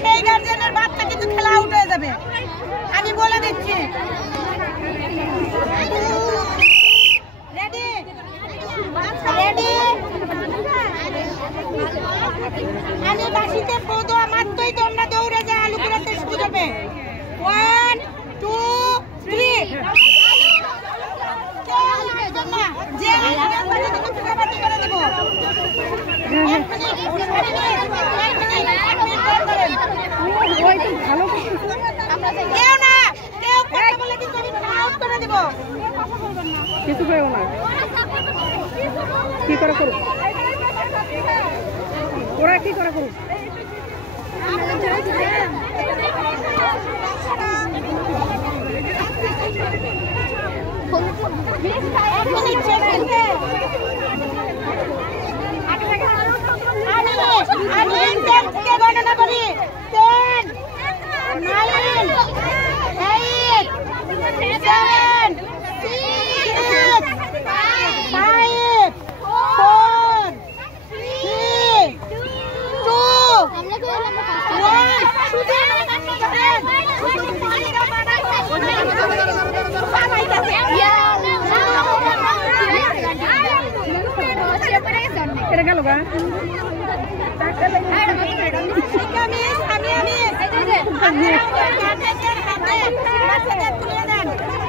সেই গার্জিয়ানের বাচ্চা কিন্তু খেলা আউট হয়ে যাবে, আমি বলে দিচ্ছি। রেডি রেডি, আমি বাসিতে পদোয়া মাত্রই তোমরা দৌড়ে যা আলু কুড়াতে শুরু করবে। 1 2 3 কিছু করো না, কি করে করো, ওরা কি করে করো। গণনা করি 10 9 8 7 6 5 4 3 2 1 শুধু এটা গেল গা আমি